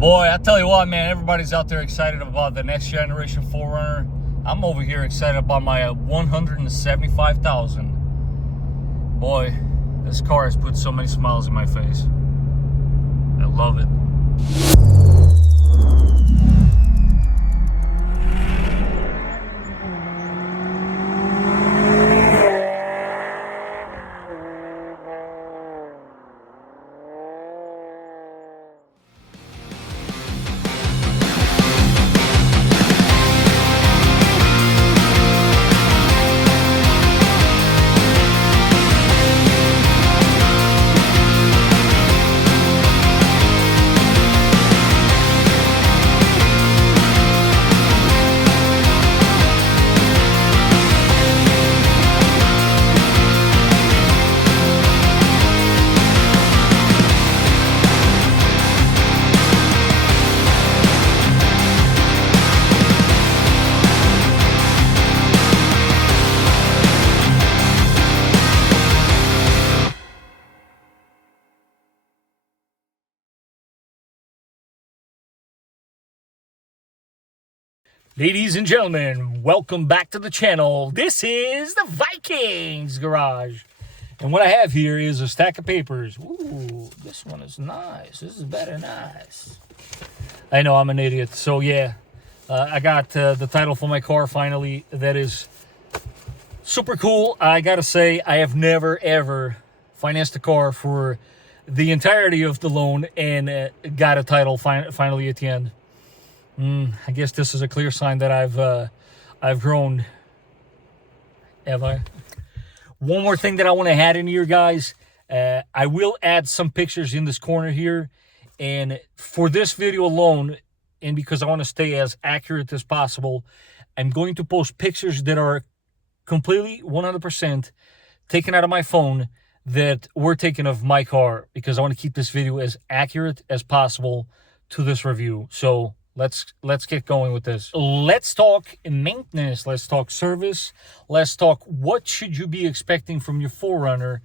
Boy, I tell you what, man, everybody's out there excited about the next generation 4Runner. I'm over here excited about my 175,000. Boy, this car has put so many smiles in my face. I love it. Ladies and gentlemen, welcome back to the channel. This is the Vikings Garage. And what I have here is a stack of papers. Ooh, this one is nice. This is better nice. I know, I'm an idiot. So yeah, I got the title for my car finally. That is super cool. I gotta say, I have never ever financed a car for the entirety of the loan and got a title finally at the end. I guess this is a clear sign that I've grown. Have I? One more thing that I want to add in here, guys. I will add some pictures in this corner here. And for this video alone, and because I want to stay as accurate as possible, I'm going to post pictures that are completely 100% taken out of my phone that were taken of my car, because I want to keep this video as accurate as possible to this review. So let's get going with this. Let's talk maintenance. Let's talk service. Let's talk what should you be expecting from your 4Runner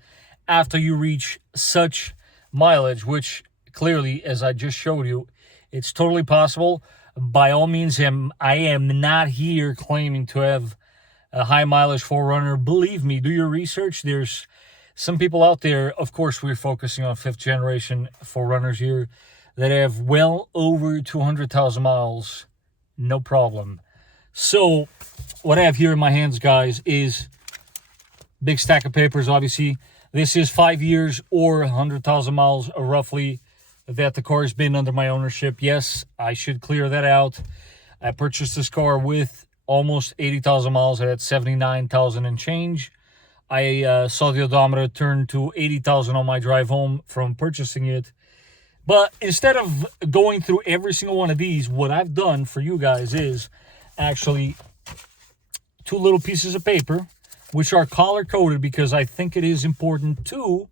after you reach such mileage, which clearly, as I just showed you, it's totally possible. By all means, I am not here claiming to have a high mileage 4Runner. Believe me, do your research. There's some people out there, of course, we're focusing on 5th generation 4Runners here, that have well over 200,000 miles, no problem. So what I have here in my hands, guys, is big stack of papers, obviously. This is 5 years or 100,000 miles, roughly, that the car has been under my ownership. Yes, I should clear that out. I purchased this car with almost 80,000 miles. I had 79,000 and change. I saw the odometer turn to 80,000 on my drive home from purchasing it. But instead of going through every single one of these, what I've done for you guys is actually 2 little pieces of paper, which are color-coded, because I think it is important to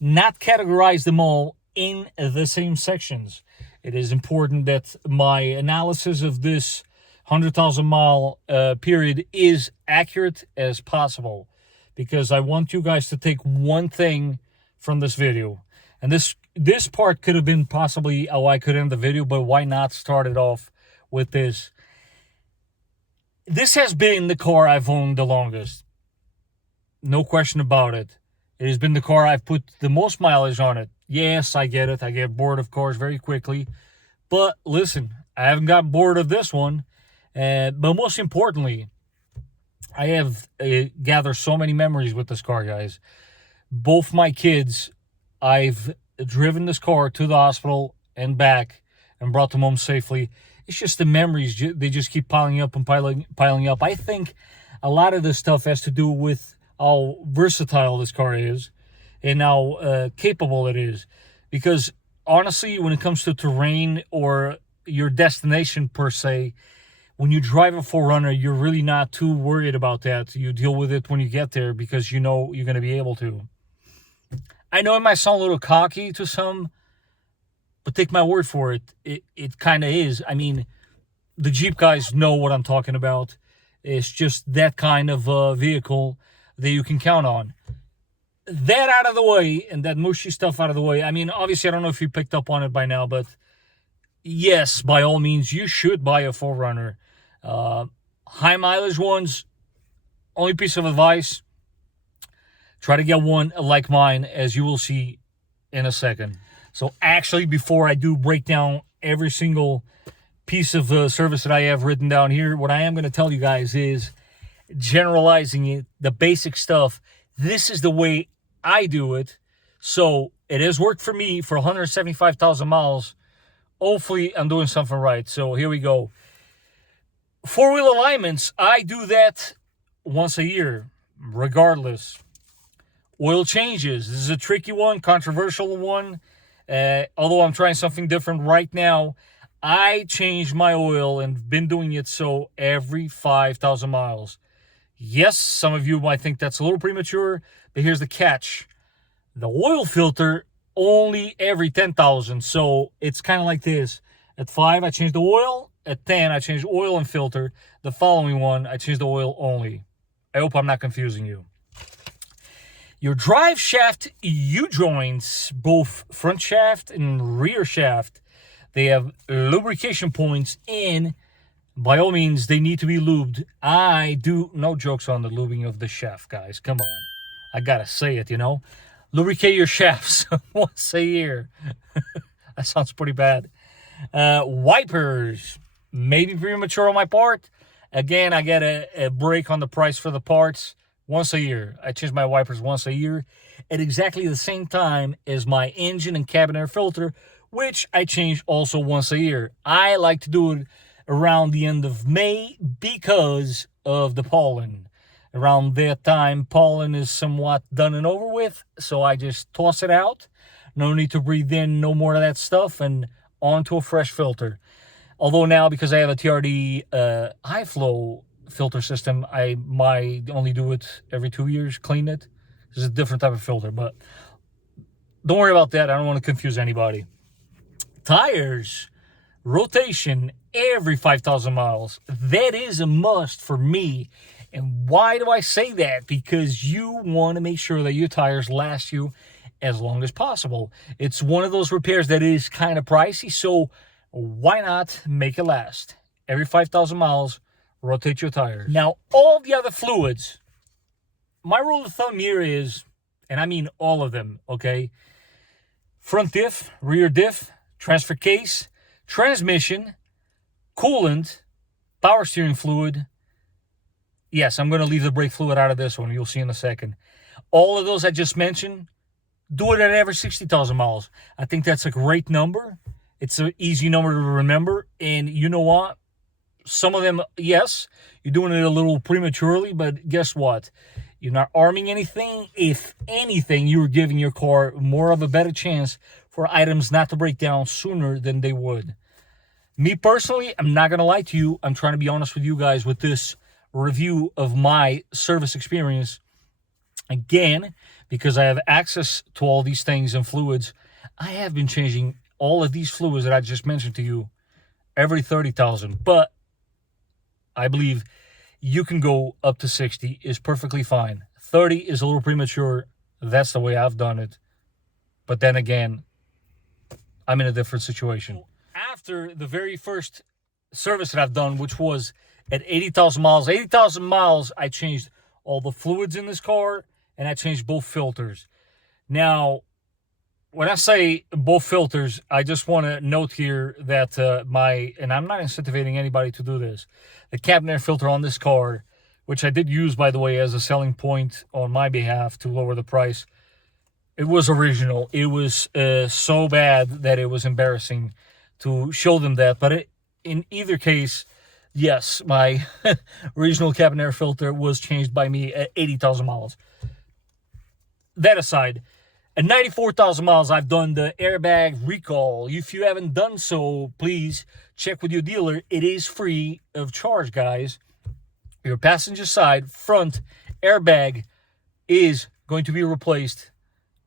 not categorize them all in the same sections. It is important that my analysis of this 100,000 mile period is accurate as possible, because I want you guys to take one thing from this video. And this part could have been possibly how I could end the video, but why not start it off with this? This has been the car I've owned the longest. No question about it. It has been the car I've put the most mileage on it. Yes, I get it. I get bored of cars very quickly. But listen, I haven't got bored of this one. But most importantly, I have gathered so many memories with this car, guys. Both my kids, I've driven this car to the hospital and back and brought them home safely. It's just the memories, they just keep piling up and piling up. I think a lot of this stuff has to do with how versatile this car is and how capable it is. Because honestly, when it comes to terrain or your destination per se, when you drive a 4Runner, you're really not too worried about that. You deal with it when you get there because you know you're going to be able to. I know it might sound a little cocky to some, but take my word for it. It kind of is. I mean, the Jeep guys know what I'm talking about. It's just that kind of vehicle that you can count on. That out of the way, and that mushy stuff out of the way. I mean, obviously, I don't know if you picked up on it by now, but yes, by all means, you should buy a 4Runner. High mileage ones, only piece of advice, try to get one like mine, as you will see in a second. So actually, before I do break down every single piece of service that I have written down here, what I am going to tell you guys is generalizing it, the basic stuff. This is the way I do it. So it has worked for me for 175,000 miles. Hopefully I'm doing something right. So here we go. Four-wheel alignments, I do that once a year, regardless. Oil changes, this is a tricky one, controversial one. Although I'm trying something different right now, I change my oil and been doing it so every 5,000 miles. Yes, some of you might think that's a little premature, but here's the catch. The oil filter only every 10,000, so it's kind of like this. At 5, I change the oil. At 10, I change oil and filter. The following one, I change the oil only. I hope I'm not confusing you. Your drive shaft U-joints, both front shaft and rear shaft, they have lubrication points in. By all means, they need to be lubed. I do, no jokes on the lubing of the shaft, guys. Come on. I gotta say it, you know. Lubricate your shafts once a year. That sounds pretty bad. Wipers, maybe premature on my part. Again, I get a break on the price for the parts once a year. I change my wipers once a year at exactly the same time as my engine and cabin air filter, which I change also once a year. I like to do it around the end of May because of the pollen. Around that time, pollen is somewhat done and over with, so I just toss it out. No need to breathe in no more of that stuff, and onto a fresh filter. Although now, because I have a TRD high flow filter system, I might only do it every 2 years, clean it. This is a different type of filter, but don't worry about that. I don't want to confuse anybody. Tires, rotation every 5,000 miles. That is a must for me. And why do I say that? Because you want to make sure that your tires last you as long as possible. It's one of those repairs that is kind of pricey, so why not make it last? Every 5,000 miles, rotate your tires. Now, all the other fluids, my rule of thumb here is, and I mean all of them, okay? Front diff, rear diff, transfer case, transmission, coolant, power steering fluid. Yes, I'm going to leave the brake fluid out of this one. You'll see in a second. All of those I just mentioned, do it at every 60,000 miles. I think that's a great number. It's an easy number to remember. And you know what? Some of them, yes, you're doing it a little prematurely, but guess what? You're not arming anything. If anything, you're giving your car more of a better chance for items not to break down sooner than they would. Me personally, I'm not going to lie to you. I'm trying to be honest with you guys with this review of my service experience. Again, because I have access to all these things and fluids, I have been changing all of these fluids that I just mentioned to you every 30,000. But I believe you can go up to 60 is perfectly fine. 30 is a little premature. That's the way I've done it. But then again, I'm in a different situation. After the very first service that I've done, which was at 80,000 miles. 80,000 miles, I changed all the fluids in this car, and I changed both filters. Now, when I say both filters, I just want to note here that and I'm not incentivizing anybody to do this, the cabin air filter on this car, which I did use, by the way, as a selling point on my behalf to lower the price, it was original. It was so bad that it was embarrassing to show them that. But in either case, yes, my original cabin air filter was changed by me at 80,000 miles. That aside, at 94,000 miles, I've done the airbag recall. If you haven't done so, please check with your dealer. It is free of charge, guys. Your passenger side front airbag is going to be replaced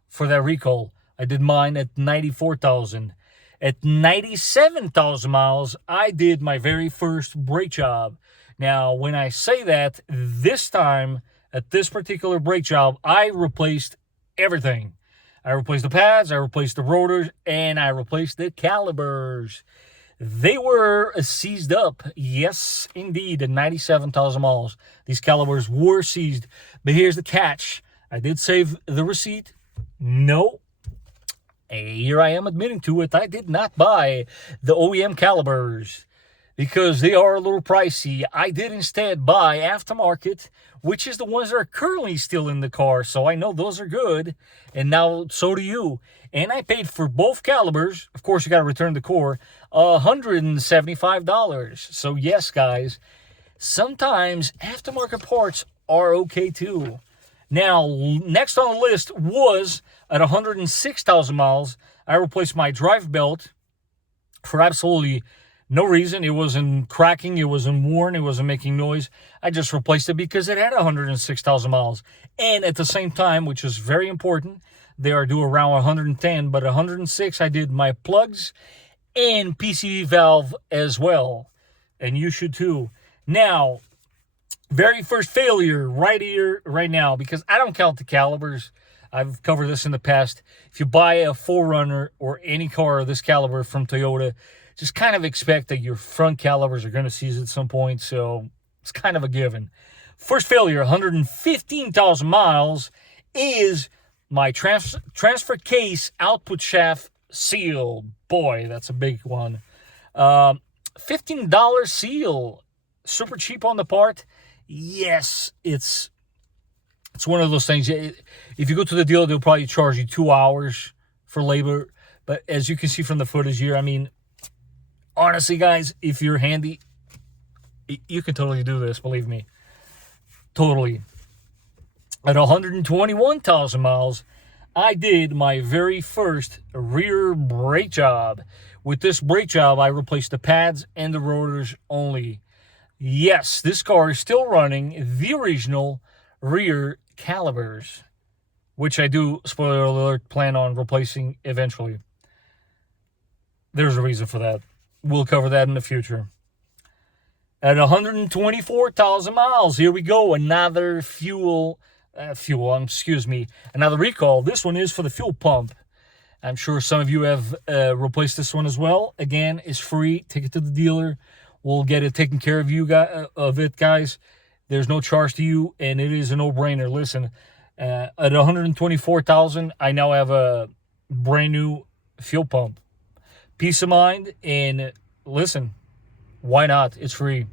for that recall. I did mine at 94,000. At 97,000 miles, I did my very first brake job. Now, when I say that, this time, at this particular brake job, I replaced everything. I replaced the pads, I replaced the rotors, and I replaced the calipers. They were seized up. Yes, indeed, at 97,000 miles. These calibers were seized. But here's the catch. I did save the receipt. No. Here I am admitting to it. I did not buy the OEM calibers because they are a little pricey. I did instead buy aftermarket, which is the ones that are currently still in the car. So I know those are good. And now so do you. And I paid for both calibers. Of course, you got to return the core. $175. So yes, guys, sometimes aftermarket parts are okay too. Now, next on the list was at 106,000 miles. I replaced my drive belt for absolutely no reason. It wasn't cracking. It wasn't worn. It wasn't making noise. I just replaced it because it had 106,000 miles. And at the same time, which is very important, they are due around 110. But 106, I did my plugs and PCV valve as well. And you should too. Now, very first failure right here, right now, because I don't count the calibers. I've covered this in the past. If you buy a 4Runner or any car of this caliber from Toyota, just kind of expect that your front calibers are going to seize at some point. So it's kind of a given. First failure, 115,000 miles, is my transfer case output shaft seal. Boy, that's a big one. $15 seal. Super cheap on the part. Yes, it's one of those things. If you go to the dealer, they'll probably charge you 2 hours for labor. But as you can see from the footage here, I mean, honestly, guys, if you're handy, you can totally do this, believe me. Totally. At 121,000 miles, I did my very first rear brake job. With this brake job, I replaced the pads and the rotors only. Yes, this car is still running the original rear calibers, which I do, spoiler alert, plan on replacing eventually. There's a reason for that. We'll cover that in the future. At 124,000 miles, here we go. Another another recall. This one is for the fuel pump. I'm sure some of you have replaced this one as well. Again, it's free. Take it to the dealer. We'll get it taken care of guys. There's no charge to you, and it is a no-brainer. Listen, at 124,000, I now have a brand new fuel pump. Peace of mind, and listen, why not? It's free.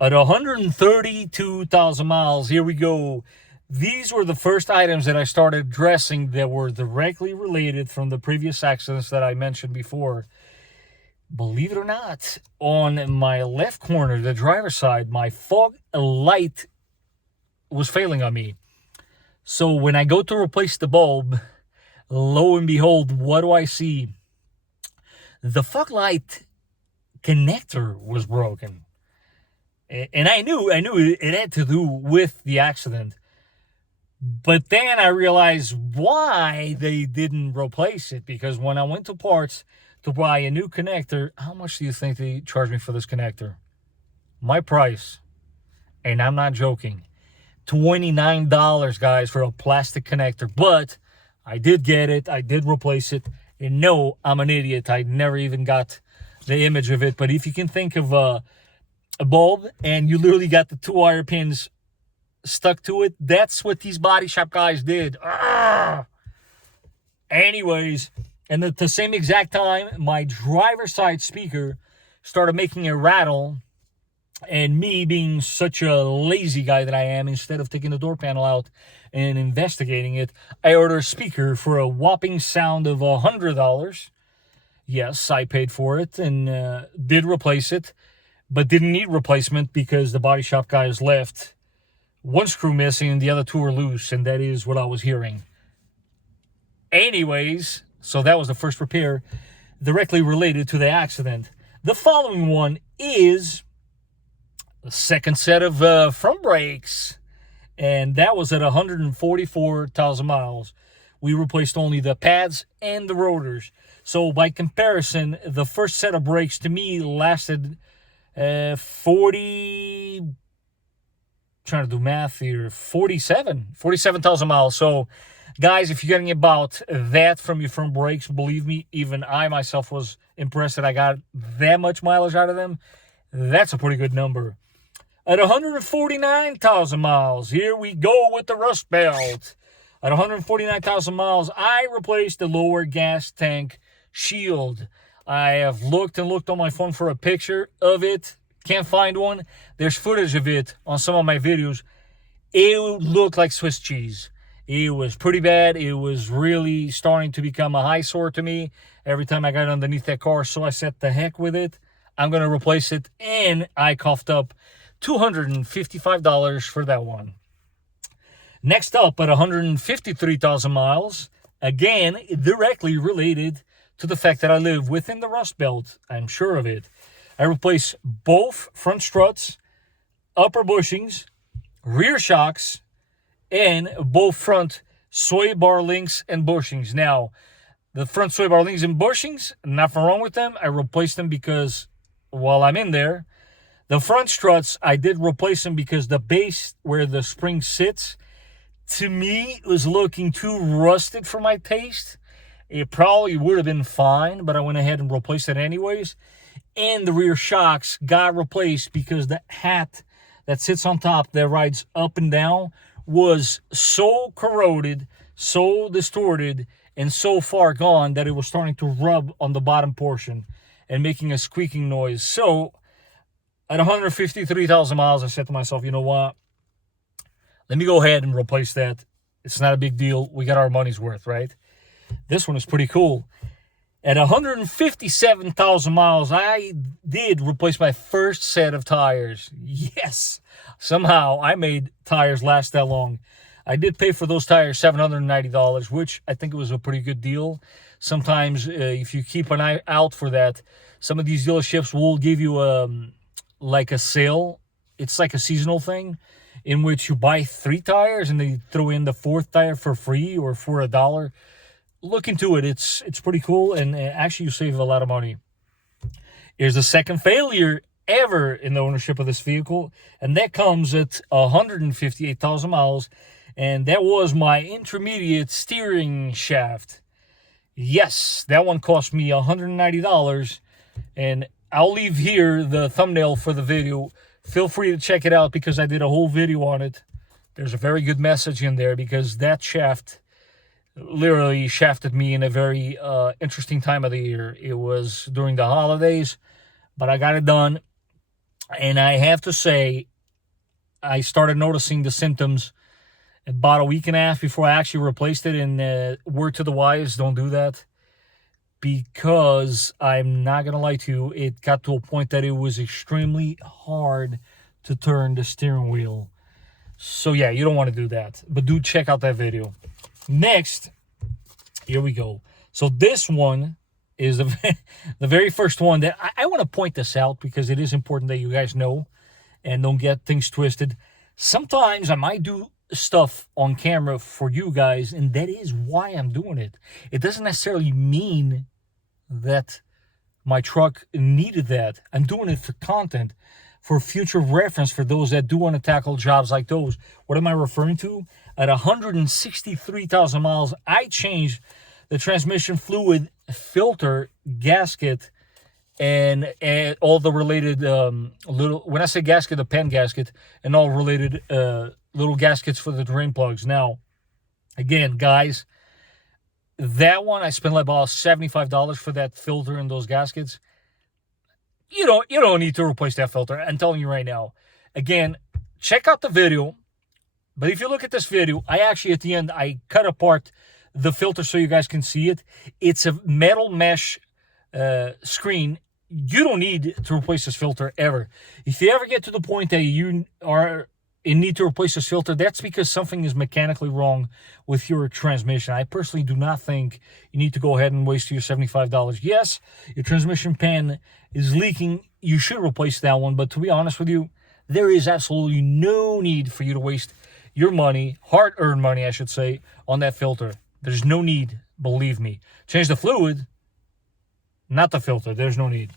At 132,000 miles, here we go. These were the first items that I started addressing that were directly related from the previous accidents that I mentioned before. Believe it or not, on my left corner, the driver's side, my fog light was failing on me. So when I go to replace the bulb, lo and behold, what do I see? The fog light connector was broken. And I knew it had to do with the accident. But then I realized why they didn't replace it. Because when I went to parts to buy a new connector, how much do you think they charged me for this connector? My price, and I'm not joking, $29, guys, for a plastic connector. But I did get it. I did replace it. And no, I'm an idiot. I never even got the image of it. But if you can think of a bulb and you literally got the 2 wire pins stuck to it, that's what these body shop guys did. Anyways, and at the same exact time, my driver's side speaker started making a rattle. And me being such a lazy guy that I am, instead of taking the door panel out and investigating it, I ordered a speaker for a whopping sound of $100. Yes, I paid for it and did replace it, but didn't need replacement because the body shop guys left one screw missing and the other two were loose, and that is what I was hearing. Anyways, so that was the first repair directly related to the accident. The following one is the second set of front brakes, and that was at 144,000 miles. We replaced only the pads and the rotors. So by comparison, the first set of brakes to me lasted 47,000 miles. So Guys, if you're getting about that from your front brakes, believe me, even I myself was impressed that I got that much mileage out of them. That's a pretty good number. At 149,000 miles, here we go with the Rust Belt. At 149,000 miles, I replaced the lower gas tank shield. I have looked and looked on my phone for a picture of it. Can't find one. There's footage of it on some of my videos. It looked like Swiss cheese. It was pretty bad. It was really starting to become a eyesore to me every time I got underneath that car. So I said, the heck with it. I'm going to replace it. And I coughed up $255 for that one. Next up, at 153,000 miles, again, directly related to the fact that I live within the Rust Belt. I'm sure of it. I replaced both front struts, upper bushings, rear shocks, and both front sway bar links and bushings. Now, the front sway bar links and bushings, nothing wrong with them. I replaced them because while I'm in there, the front struts, I did replace them because the base where the spring sits, to me, was looking too rusted for my taste. It probably would have been fine, but I went ahead and replaced it anyways. And the rear shocks got replaced because the hat that sits on top that rides up and down was so corroded, so distorted, and so far gone that it was starting to rub on the bottom portion and making a squeaking noise. So at 153,000 miles, I said to myself, you know what? Let me go ahead and replace that. It's not a big deal. We got our money's worth, right? This one is pretty cool. At 157,000 miles, I did replace my first set of tires. Yes, somehow I made tires last that long. I did pay for those tires $790, which I think it was a pretty good deal. Sometimes if you keep an eye out for that, some of these dealerships will give you like a sale. It's like a seasonal thing in which you buy 3 tires and they throw in the 4th tire for free or for $1. Look into it. It's pretty cool, and actually you save a lot of money. Here's the second failure ever in the ownership of this vehicle, and that comes at 158,000 miles, and that was my intermediate steering shaft. Yes, that one cost me $190, and I'll leave here the thumbnail for the video. Feel free to check it out because I did a whole video on it. There's a very good message in there because that shaft literally shafted me in a very interesting time of the year. It was during the holidays, but I got it done. And I have to say, I started noticing the symptoms about a week and a half before I actually replaced it. And word to the wise, don't do that. Because I'm not going to lie to you, it got to a point that it was extremely hard to turn the steering wheel. So yeah, you don't want to do that. But do check out that video. Next, here we go. So this one is the very first one that I want to point this out because it is important that you guys know and don't get things twisted. Sometimes I might do stuff on camera for you guys, and that is why I'm doing it. It doesn't necessarily mean that my truck needed that. I'm doing it for content, for future reference for those that do want to tackle jobs like those. What am I referring to? At 163,000 miles, I changed the transmission fluid filter gasket and all the related little, when I say gasket, the pan gasket, and all related little gaskets for the drain plugs. Now, again, guys, that one, I spent like about $75 for that filter and those gaskets. You don't need to replace that filter. I'm telling you right now. Again, check out the video. But if you look at this video, I actually, at the end, I cut apart the filter so you guys can see it. It's a metal mesh screen. You don't need to replace this filter ever. If you ever get to the point that you are in need to replace this filter, that's because something is mechanically wrong with your transmission. I personally do not think you need to go ahead and waste your $75. Yes, your transmission pan is leaking. You should replace that one. But to be honest with you, there is absolutely no need for you to waste your money, hard-earned money, I should say, on that filter. There's no need, believe me. Change the fluid, not the filter. There's no need.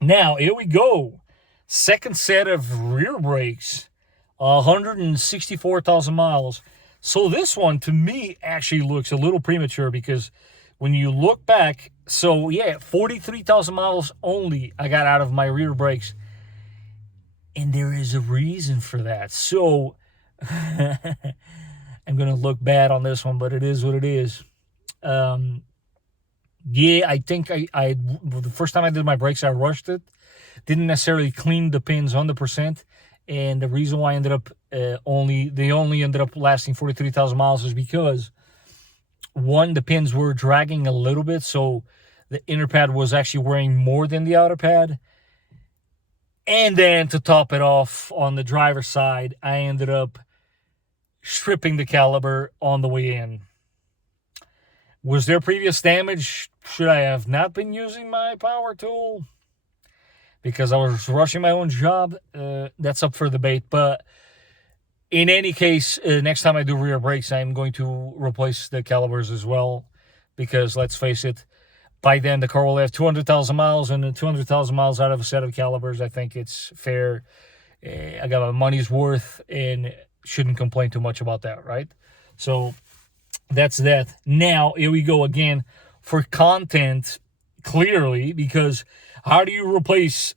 Now, here we go. Second set of rear brakes, 164,000 miles. So this one, to me, actually looks a little premature because when you look back, so yeah, 43,000 miles only I got out of my rear brakes. And there is a reason for that. So I'm going to look bad on this one, but it is what it is. Yeah, I think I the first time I did my brakes, I rushed it. Didn't necessarily clean the pins 100%. And the reason why I ended up they only ended up lasting 43,000 miles is because, one, the pins were dragging a little bit. So the inner pad was actually wearing more than the outer pad. And then to top it off, on the driver's side, I ended up stripping the caliper on the way in. Was there previous damage? Should I have not been using my power tool because I was rushing my own job? That's up for debate. But in any case, next time I do rear brakes, I'm going to replace the calipers as well. Because let's face it, by then the car will have 200,000 miles, and 200,000 miles out of a set of calipers, I think it's fair. I got my money's worth and shouldn't complain too much about that, right? So that's that. Now, here we go again for content, clearly, because how do you replace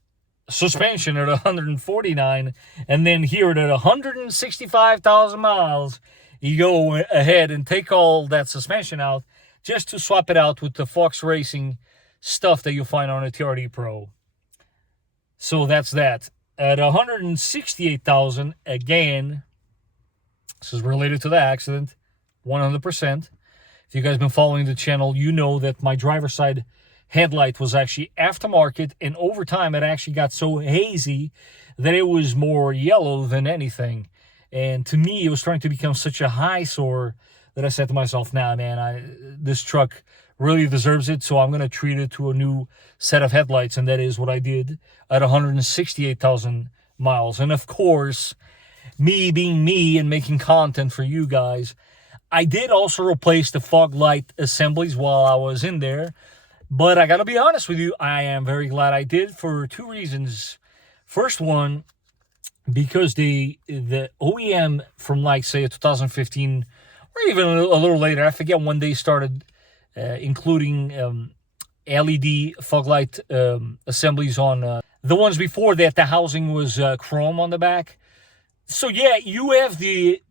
suspension at 149 and then here at 165,000 miles, you go ahead and take all that suspension out just to swap it out with the Fox Racing stuff that you'll find on a TRD Pro. So that's that. At 168,000, again, this is related to the accident, 100%. If you guys have been following the channel, you know that my driver's side headlight was actually aftermarket, and over time it actually got so hazy that it was more yellow than anything. And to me, it was starting to become such a eyesore that I said to myself, nah, man, this truck really deserves it, so I'm going to treat it to a new set of headlights, and that is what I did at 168,000 miles. And of course, me being me and making content for you guys, I did also replace the fog light assemblies while I was in there. But I got to be honest with you, I am very glad I did for two reasons. First one, because the OEM from, like, say, 2015, or even a little later, I forget when they started including LED fog light assemblies on the ones before that. The housing was chrome on the back. So yeah, you have the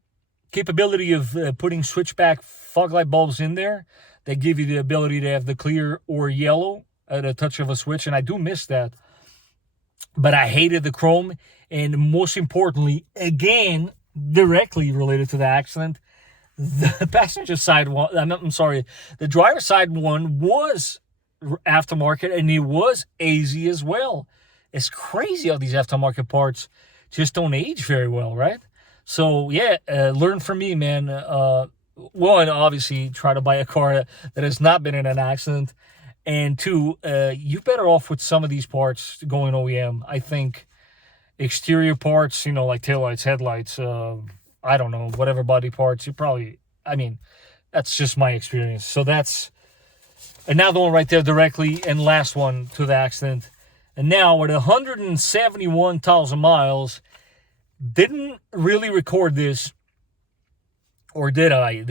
capability of putting switchback fog light bulbs in there that give you the ability to have the clear or yellow at a touch of a switch, and I do miss that. But I hated the chrome, and most importantly, again, directly related to the accident, the passenger side one, the driver's side one was aftermarket, and it was AZ as well. It's crazy how these aftermarket parts just don't age very well, right? So yeah, learn from me, man. One, obviously, try to buy a car that has not been in an accident. And two, you're better off with some of these parts going OEM. I think exterior parts, you know, like taillights, headlights, I don't know, whatever body parts, you probably, I mean, that's just my experience. So that's another one right there directly, and last one to the accident. And now at 171,000 miles, didn't really record this, or did I?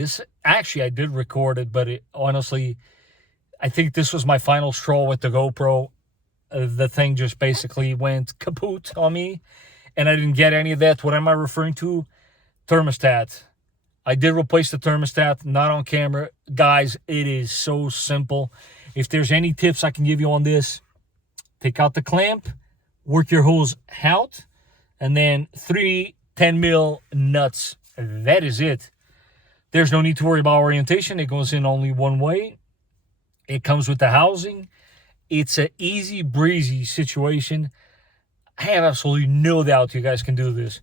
Actually, I did record it, but honestly, I think this was my final straw with the GoPro. The thing just basically went kaput on me, and I didn't get any of that. What am I referring to? Thermostat. I did replace the thermostat, not on camera. Guys, it is so simple. If there's any tips I can give you on this, take out the clamp, work your hose out, and then 3 10-mil nuts. That is it. There's no need to worry about orientation. It goes in only one way. It comes with the housing. It's an easy breezy situation. I have absolutely no doubt you guys can do this.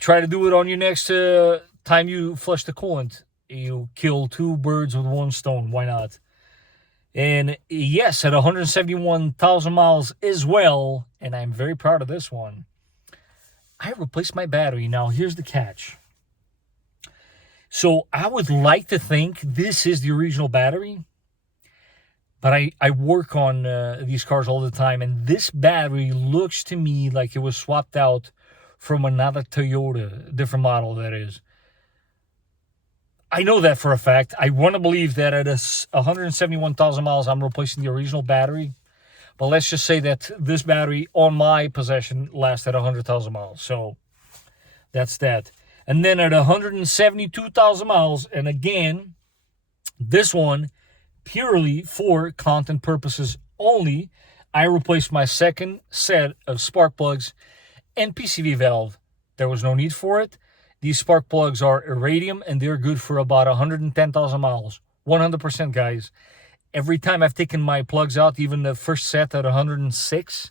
Try to do it on your next time you flush the coolant. You kill two birds with one stone. Why not? And yes, at 171,000 miles as well, and I'm very proud of this one, I replaced my battery. Now, here's the catch. So I would like to think this is the original battery, but I work on these cars all the time, and this battery looks to me like it was swapped out from another Toyota, different model that is. I know that for a fact. I want to believe that at 171,000 miles, I'm replacing the original battery. But let's just say that this battery on my possession lasted 100,000 miles. So that's that. And then at 172,000 miles, and again, this one, purely for content purposes only, I replaced my second set of spark plugs and PCV valve. There was no need for it. These spark plugs are iridium, and they're good for about 110,000 miles. 100%, guys. Every time I've taken my plugs out, even the first set at 106,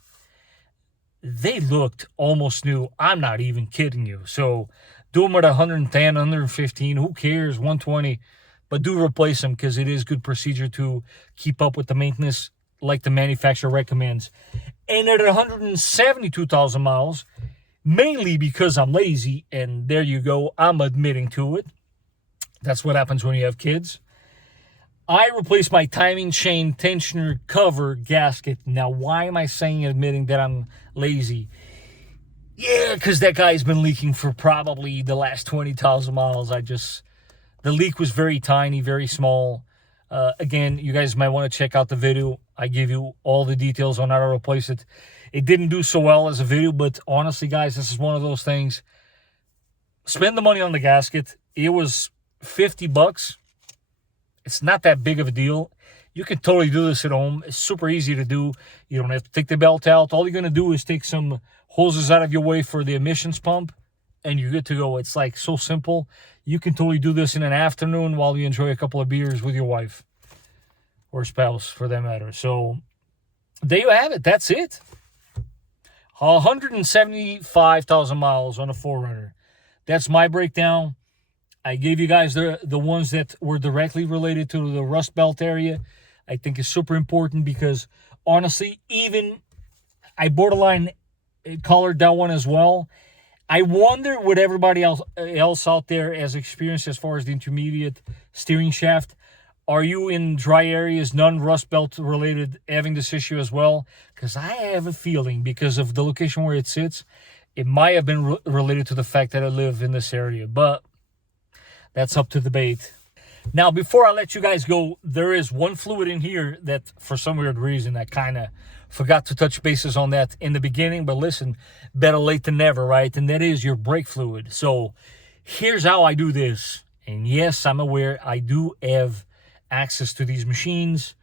they looked almost new. I'm not even kidding you. So do them at 110, 115, who cares, 120. But do replace them because it is good procedure to keep up with the maintenance like the manufacturer recommends. And at 172,000 miles, mainly because I'm lazy, and there you go, I'm admitting to it. That's what happens when you have kids. I replaced my timing chain tensioner cover gasket. Now, why am I saying admitting that I'm lazy? Yeah, because that guy's been leaking for probably the last 20,000 miles. The leak was very tiny, very small. Again, you guys might want to check out the video. I give you all the details on how to replace it. It didn't do so well as a video, but honestly, guys, this is one of those things. Spend the money on the gasket. It was $50. It's not that big of a deal. You can totally do this at home. It's super easy to do. You don't have to take the belt out. All you're going to do is take some hoses out of your way for the emissions pump, and you're good to go. It's like so simple. You can totally do this in an afternoon while you enjoy a couple of beers with your wife or spouse, for that matter. So there you have it. That's it. 175,000 miles on a 4Runner. That's my breakdown. I gave you guys the ones that were directly related to the rust belt area. I think it's super important because, honestly, even I borderline colored that one as well. I wonder what everybody else out there has experienced as far as the intermediate steering shaft. Are you in dry areas, non-rust belt related, having this issue as well? Because I have a feeling, because of the location where it sits, it might have been related to the fact that I live in this area. But that's up to debate. Now, before I let you guys go, there is one fluid in here that, for some weird reason, I kind of forgot to touch bases on that in the beginning. But listen, better late than never, right? And that is your brake fluid. So here's how I do this. And yes, I'm aware I do have access to these machines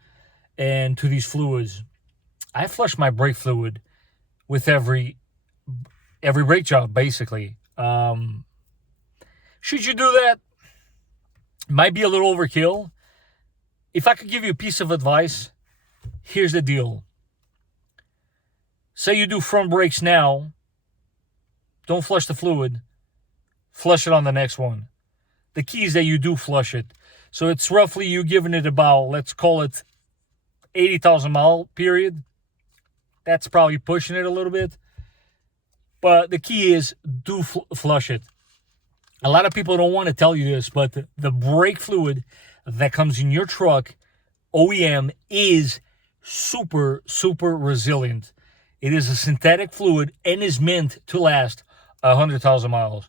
and to these fluids. I flush my brake fluid with every brake job, basically. Should you do that? Might be a little overkill. If I could give you a piece of advice, here's the deal. Say you do front brakes now, don't flush the fluid, flush it on the next one. The key is that you do flush it. So it's roughly you giving it about, let's call it 80,000 mile period. That's probably pushing it a little bit. But the key is do flush it. A lot of people don't want to tell you this, but the brake fluid that comes in your truck, OEM, is super, super resilient. It is a synthetic fluid and is meant to last 100,000 miles.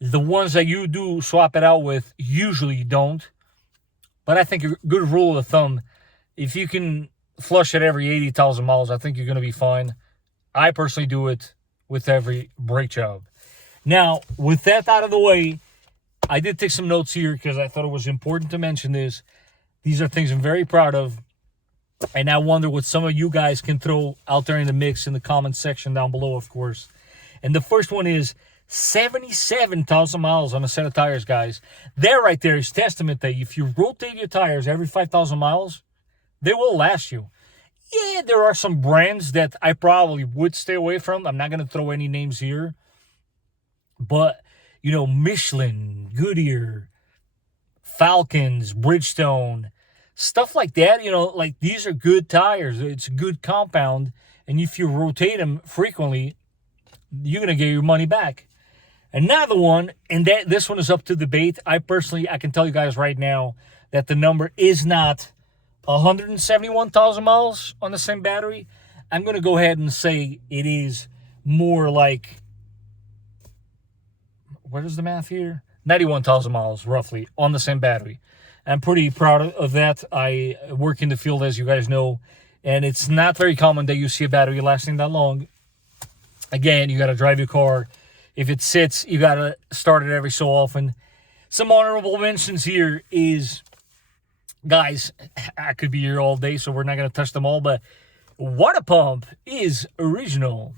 The ones that you do swap it out with usually don't. But I think a good rule of thumb, if you can flush it every 80,000 miles, I think you're going to be fine. I personally do it with every brake job. Now, with that out of the way, I did take some notes here because I thought it was important to mention this. These are things I'm very proud of. And I wonder what some of you guys can throw out there in the mix in the comment section down below, of course. And the first one is 77,000 miles on a set of tires, guys. That right there is testament that if you rotate your tires every 5,000 miles, they will last you. Yeah, there are some brands that I probably would stay away from. I'm not going to throw any names here. But, you know, Michelin, Goodyear, Falcons, Bridgestone, stuff like that, you know, like these are good tires. It's a good compound. And if you rotate them frequently, you're going to get your money back. Another one, and this one is up to debate. I can tell you guys right now that the number is not 171,000 miles on the same battery. I'm going to go ahead and say it is more like, what is the math here? 91,000 miles roughly on the same battery. I'm pretty proud of that. I work in the field, as you guys know, and it's not very common that you see a battery lasting that long. Again, you got to drive your car. If it sits, you got to start it every so often. Some honorable mentions here is, guys, I could be here all day, so we're not going to touch them all, but water pump is original.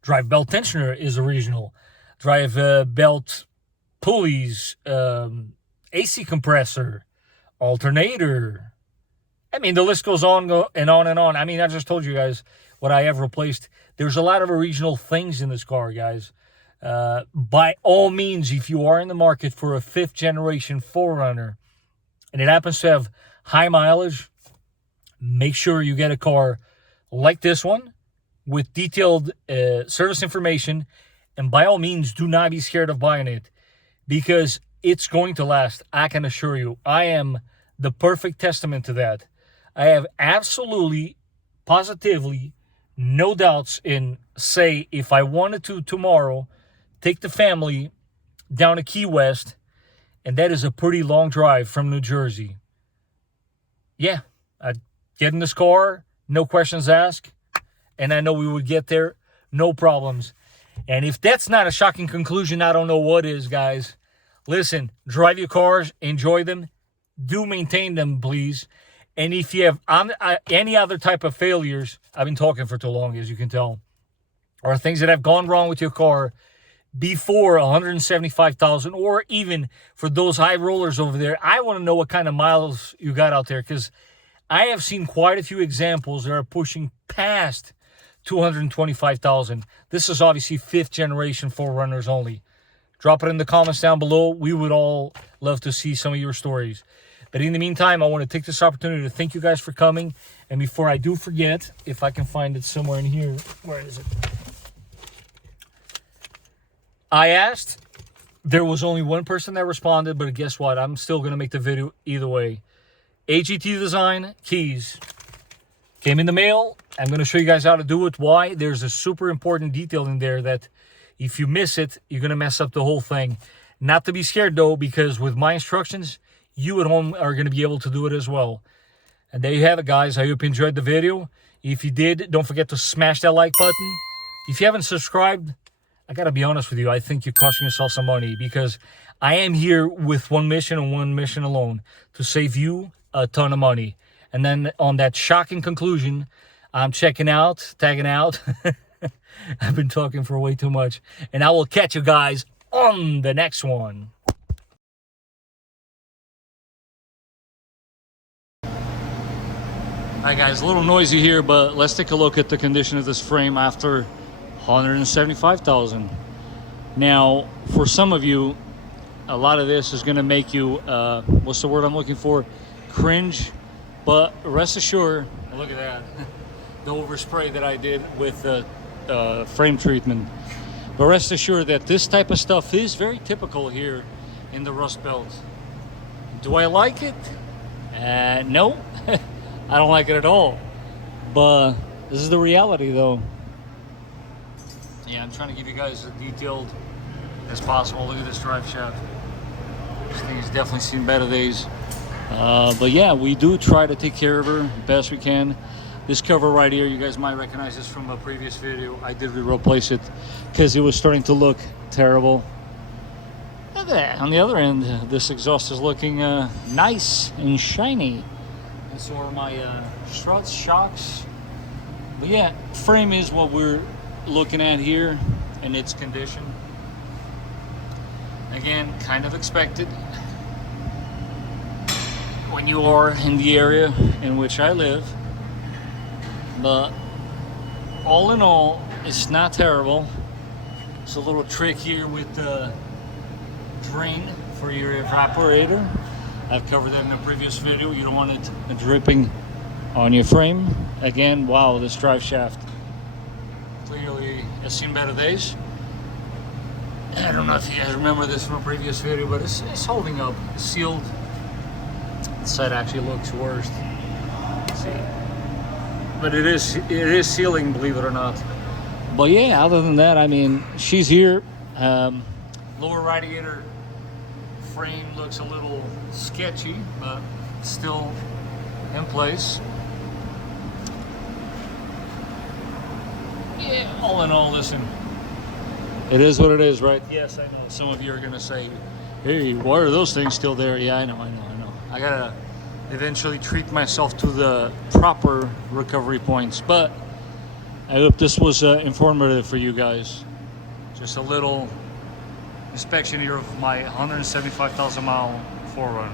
Drive belt tensioner is original. Drive belt pulleys, AC compressor, alternator. I mean, the list goes on and on and on. I mean, I just told you guys what I have replaced. There's a lot of original things in this car, guys. By all means, if you are in the market for a 5th generation 4Runner, and it happens to have high mileage, make sure you get a car like this one with detailed service information. And by all means, do not be scared of buying it, because it's going to last. I can assure you. I am the perfect testament to that. I have absolutely, positively, no doubts in, say, if I wanted to tomorrow, take the family down to Key West, and that is a pretty long drive from New Jersey. Yeah, I'd get in this car, no questions asked, and I know we would get there, no problems. And if that's not a shocking conclusion, I don't know what is, guys. Listen, drive your cars, enjoy them, do maintain them, please. And if you have any other type of failures, I've been talking for too long, as you can tell, or things that have gone wrong with your car before 175,000, or even for those high rollers over there, I want to know what kind of miles you got out there, because I have seen quite a few examples that are pushing past 225,000. This is obviously 5th generation 4Runners only. Drop it in the comments down below. We would all love to see some of your stories. But in the meantime, I want to take this opportunity to thank you guys for coming. And before I do forget, if I can find it somewhere in here, where is it? I asked. There was only one person that responded, but guess what? I'm still going to make the video either way. AGT Design keys came in the mail. I'm going to show you guys how to do it. Why? There's a super important detail in there that if you miss it, you're going to mess up the whole thing. Not to be scared, though, because with my instructions, you at home are going to be able to do it as well. And there you have it, guys. I hope you enjoyed the video. If you did, don't forget to smash that like button. If you haven't subscribed, I got to be honest with you, I think you're costing yourself some money, because I am here with one mission and one mission alone, to save you a ton of money. And then on that shocking conclusion, I'm checking out, tagging out. I've been talking for way too much. And I will catch you guys on the next one. Hi guys, a little noisy here, but let's take a look at the condition of this frame after 175,000. Now, for some of you, a lot of this is going to make you, what's the word I'm looking for? Cringe. But rest assured, look at that, the overspray that I did with the frame treatment. But rest assured that this type of stuff is very typical here in the Rust Belt. Do I like it? No, I don't like it at all. But this is the reality, though. Yeah, I'm trying to give you guys as detailed as possible. Look at this drive shaft. This thing has definitely seen better days. But yeah, we do try to take care of her best we can. This cover right here, you guys might recognize this from a previous video. I did replace it because it was starting to look terrible. And then, on the other end, this exhaust is looking nice and shiny. And so are my struts, shocks. But yeah, frame is what we're looking at here in its condition. Again, kind of expected when you are in the area in which I live. But all in all, it's not terrible. It's a little trick here with the drain for your evaporator. I've covered that in a previous video. You don't want it dripping on your frame. Again, wow, this drive shaft clearly has seen better days. I don't know if you guys remember this from a previous video, but it's holding up. It's sealed. The side actually looks worse. Let's see. But it is sealing, believe it or not. But yeah, other than that, I mean, she's here. Lower radiator frame looks a little sketchy, but still in place. Yeah, all in all, listen, it is what it is, right? Yes, I know. Some of you are gonna say, hey, why are those things still there? Yeah, I know. I gotta eventually treat myself to the proper recovery points, but I hope this was informative for you guys. Just a little inspection here of my 175,000 mile 4Runner.